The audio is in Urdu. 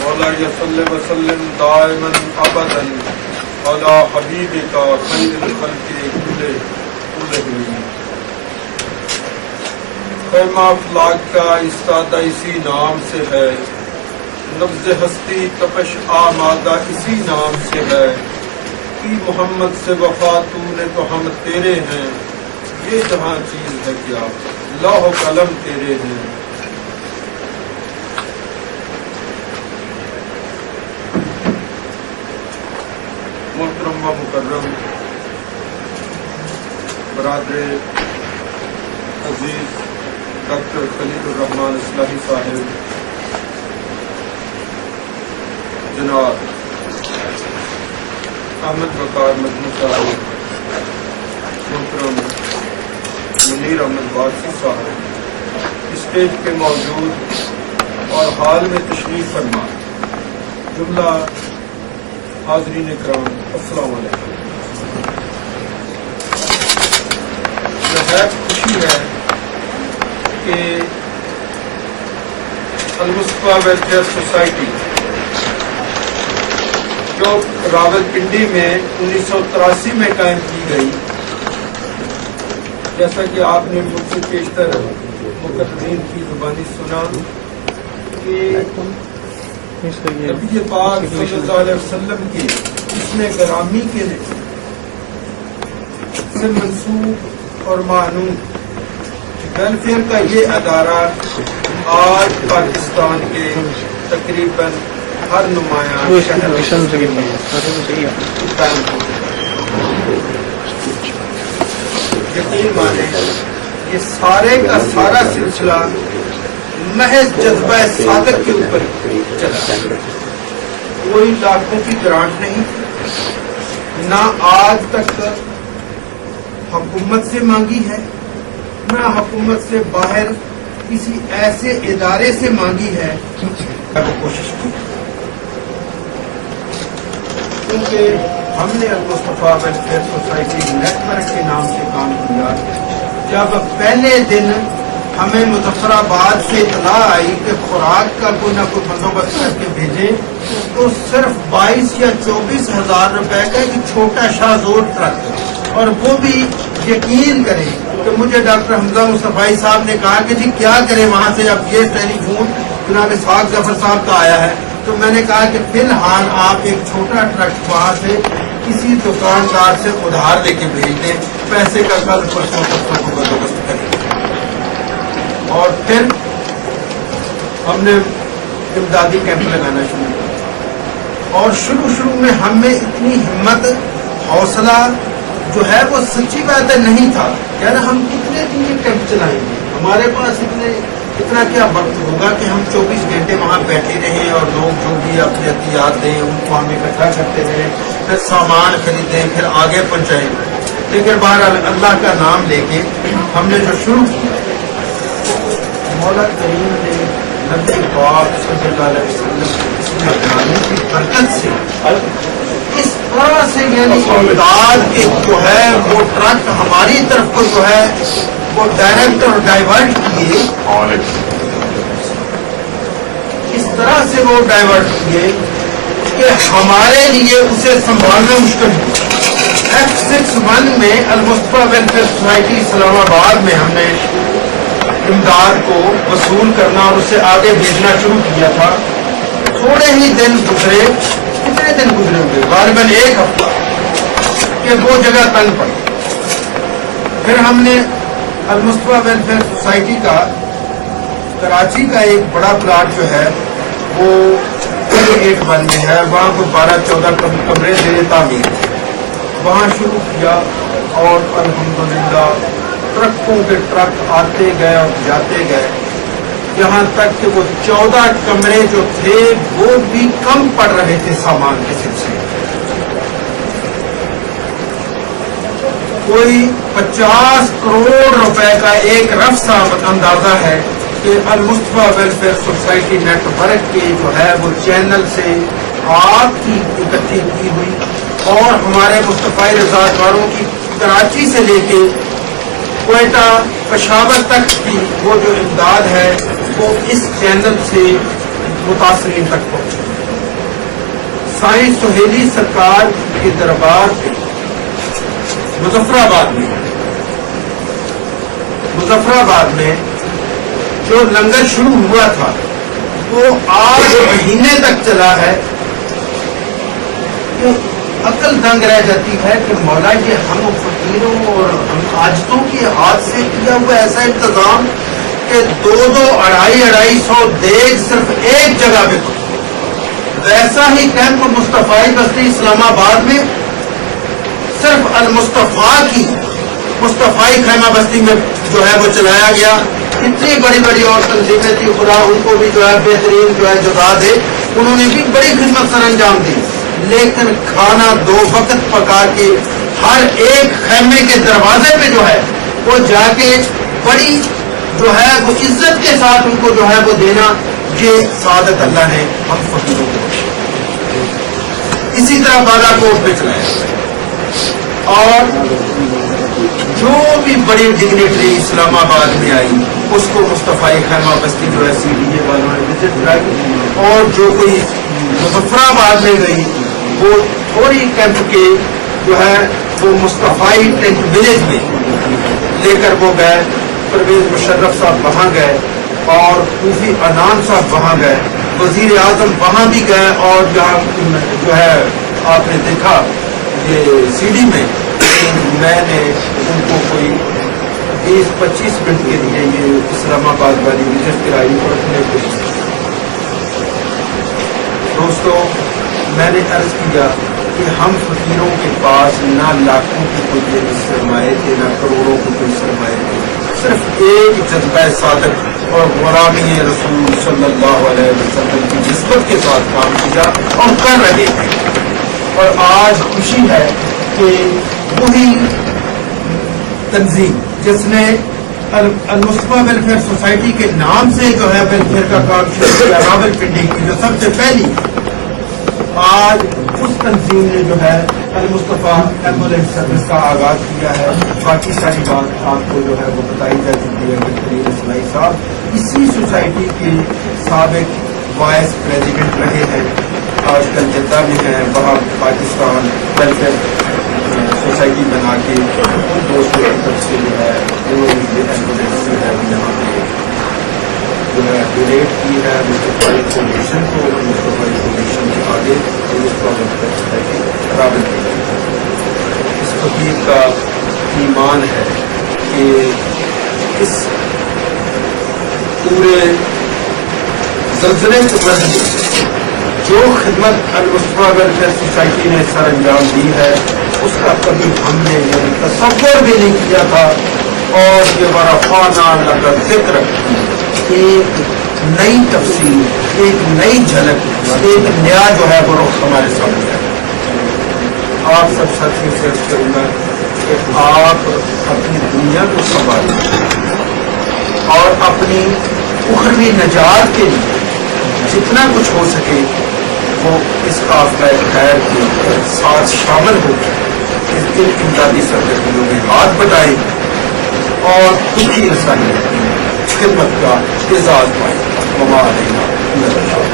مولا صلی وسلم دائما ابدا علی حبیبک خیر الخلق کلہم. خیمہ افلاک کا استادہ اسی نام سے ہے، نبض ہستی تپش آمادہ اسی نام سے ہے. کی محمد سے وفا تو نے تو ہم تیرے ہیں، یہ جہاں چیز ہے کیا لوح و قلم تیرے ہیں. محترم و مکرم برادر عزیز ڈاکٹر خلیل الرحمان اصلاحی صاحب، جناب احمد وقار مجموع صاحب، محترم منیر احمد وارثی صاحب، اسٹیج پہ موجود اور حال میں تشریف فرما جملہ حاضرین کرام، السلام علیکم. نہایت خوشی ہے کہ المصطفیٰ ویلفیئر سوسائٹی جو راولپنڈی میں 1983 میں قائم کی گئی، جیسا کہ آپ نے مجھ سے پیشتر مقررین کی زبانی سنا کہ نبی پاک صلی اللہ علیہ وسلم کی اسم گرامی کے سے منسوب اور معنون ویلفیئر کا یہ ادارہ آج پاکستان کے تقریباً ہر نمایاں شہر یقین مانے یہ سارے کا سارا سلسلہ محض جذبہ صادق کے اوپر چلا. کوئی لاکھوں کی گرانٹ نہیں، نہ آج تک حکومت سے مانگی ہے، نہ حکومت سے باہر کسی ایسے ادارے سے مانگی ہے. کوشش کی کیونکہ ہم نے المصطفیٰ ویلفیئر سوسائٹی نیٹ ورک کے نام سے کام کیا. جب پہلے دن ہمیں مظفر آباد سے اطلاع آئی کہ خوراک کا کوئی نہ کوئی بندوبست کر کے بھیجے، تو صرف 22 یا 24 ہزار روپے کا ایک چھوٹا شاہزور ٹرک، اور وہ بھی یقین کریں کہ مجھے ڈاکٹر حمزہ مصطفی صاحب نے کہا کہ جی کیا کریں وہاں سے، اب یہ ٹیلی فون جناب اسحاق ظفر صاحب کا آیا ہے. تو میں نے کہا کہ فی الحال آپ ایک چھوٹا ٹرک وہاں سے کسی دکاندار سے ادھار لے کے بھیج دیں، پیسے کا کل پرسوں کو بندوبست کریں. اور پھر ہم نے امدادی کیمپ لگانا شروع کیا، اور شروع میں ہم میں اتنی ہمت حوصلہ جو ہے وہ سچی بات ہے نہیں تھا. کہہ رہا ہم کتنے دن یہ کیمپ چلائیں گے، ہمارے پاس اتنا کیا وقت ہوگا کہ ہم 24 گھنٹے وہاں بیٹھے رہیں اور لوگ جو بھی اپنے احتیاط دیں ان کو ہم اکٹھا کرتے رہیں، پھر سامان خریدیں، پھر آگے پہنچائیں. لیکن بہرحال اللہ کا نام لے کے ہم نے جو شروع کیا، مولا کریم نے نبی پاک صلی اللہ علیہ وسلم کی برکت سے اس طرح سے یعنی امداد کے جو ہے وہ ٹرک ہماری طرف کو جو ہے وہ ڈائریکٹ اور ڈائیورٹ کیے، اس طرح سے وہ ڈائیورٹ کیے کہ ہمارے لیے اسے سنبھالنا مشکل ہوا. F61 میں المصطفیٰ ویلفیئر سوسائٹی اسلام آباد میں ہم نے امداد کو وصول کرنا اور اسے آگے بھیجنا شروع کیا تھا. تھوڑے ہی دن گزرے، کتنے دن گزرے ہوئے، غالباً 1 ہفتہ، کہ وہ جگہ تنگ پڑی. پھر ہم نے المصطفیٰ ویلفیئر سوسائٹی کا کراچی کا ایک بڑا پلاٹ جو ہے وہ 8 میں ہے، وہاں کو 12-14 کمرے زیر تعمیر، وہاں شروع کیا. اور الحمدللہ ٹرکوں کے ٹرک آتے گئے اور جاتے گئے. یہاں تک کہ وہ 14 کمرے جو تھے وہ بھی کم پڑ رہے تھے سامان کے سلسلے میں. کوئی 50 کروڑ روپے کا ایک رف صاحب اندازہ ہے کہ المصطفیٰ ویلفیئر سوسائٹی نیٹ ورک کے جو ہے وہ چینل سے آگ کی اکٹھی کی ہوئی اور ہمارے مصطفی رضاکاروں کی کراچی سے لے کے کوئٹہ پشاور تک کی وہ جو امداد ہے وہ اس چینل سے متاثرین تک پہنچی. سائیں سہیلی سرکار کے دربار پہ مظفر آباد میں جو لنگر شروع ہوا تھا وہ 8 مہینے تک چلا ہے. عقل دنگ رہ جاتی ہے کہ مولا یہ ہم فقیروں اور ہم عاجزوں کے ہاتھ سے کیا ہوا ایسا انتظام کہ 2-2 دیگ صرف ایک جگہ پہ پڑے. ویسا ہی کیمپ مصطفی بستی اسلام آباد میں صرف المصطفیٰ کی مصطفی خیمہ بستی میں جو ہے وہ چلایا گیا. اتنی بڑی بڑی اور تنظیمیں تھی، خدا ان کو بھی جو ہے بہترین جو ہے جزا دے، انہوں نے بھی بڑی خدمت سر انجام دی. لیکن کھانا 2 وقت پکا کے ہر ایک خیمے کے دروازے پہ جو ہے وہ جا کے بڑی جو ہے وہ عزت کے ساتھ ان کو جو ہے وہ دینا، یہ سعادت اللہ نے ہم فقیروں کو بخشی. اسی طرح بالا کوٹ پہ چلایا اور جو بھی بڑی ڈگنیٹری اسلام آباد میں آئی اس کو مصطفی خیمہ بستی جو ہے CDA والوں نے وزٹ کرائی، اور جو کوئی مظفر آباد میں گئی وہ تھوڑی کیمپ کے جو ہے وہ مصطفی ٹینٹ ولیج میں لے کر وہ گئے. پرویز مشرف صاحب وہاں گئے اور کوفی عنان صاحب وہاں گئے، وزیر اعظم وہاں بھی گئے. اور جہاں جو ہے آپ نے دیکھا یہ CD میں میں نے ان کو کوئی 20-25 منٹ کے لیے یہ اسلام آباد والی وزٹ کرائی اور اپنے کوشش. دوستو میں نے عرض کیا کہ ہم فقیروں کے پاس نہ لاکھوں کی کوئی سرمایے تھے نہ کروڑوں کی کوئی سرمایے تھے، صرف ایک جذبہ صادق اور غلامی رسول صلی اللہ علیہ وسلم کی نسبت کے ساتھ کام کیا اور کر رہے تھے. اور آج خوشی ہے کہ وہی تنظیم جس نے المصطفیٰ ویلفیئر سوسائٹی کے نام سے جو ہے ویلفیئر کا کام شروع کیا، راولپنڈی کی جو سب سے پہلی، آج اس تنظیم نے جو ہے المصطفیٰ ایمبولینس سروس کا آغاز کیا ہے. باقی ساری بات آپ کو جو ہے وہ بتائی جا چکی ہے. بہترین اسلائی صاحب اسی سوسائٹی کے سابق وائس پریزیڈنٹ رہے ہیں، آج کل جدہ میں ہیں، وہاں پاکستان ویلفیئر سوسائٹی بنا کے ان دوستوں کی طرف سے جو ہے وہ ایمبولینس جو ہے یہاں پہ جو ہے ڈونیٹ کی ہے مصطفی فاؤنڈیشن کو. مصطفی فاؤنڈیشن کے آگے اس فقیر کا ایمان ہے کہ اس پورے زلزلے کے بعد جو خدمت المصطفیٰ ویلفیئر سوسائٹی نے سر انجام دی ہے اس کا کبھی ہم نے یہ تصور بھی نہیں کیا تھا. اور یہ ورفعنا لک ذکر ایک نئی تفصیل، ایک نئی جھلک، ایک نیا جو ہے وہ رخ ہمارے سامنے ہے. آپ سب ساتھیوں سے عرض کروں گا کہ آپ اپنی دنیا کو سنبھالیں اور اپنی اخروی نجات کے لیے جتنا کچھ ہو سکے وہ اس قافلہ خیر کے ساتھ شامل ہو کر اس دن امدادی سرگرمیوں میں ہاتھ بٹائیں اور خود کی رسائی خدمت کا اعزاز پائیں. وما علینا الا البلاغ.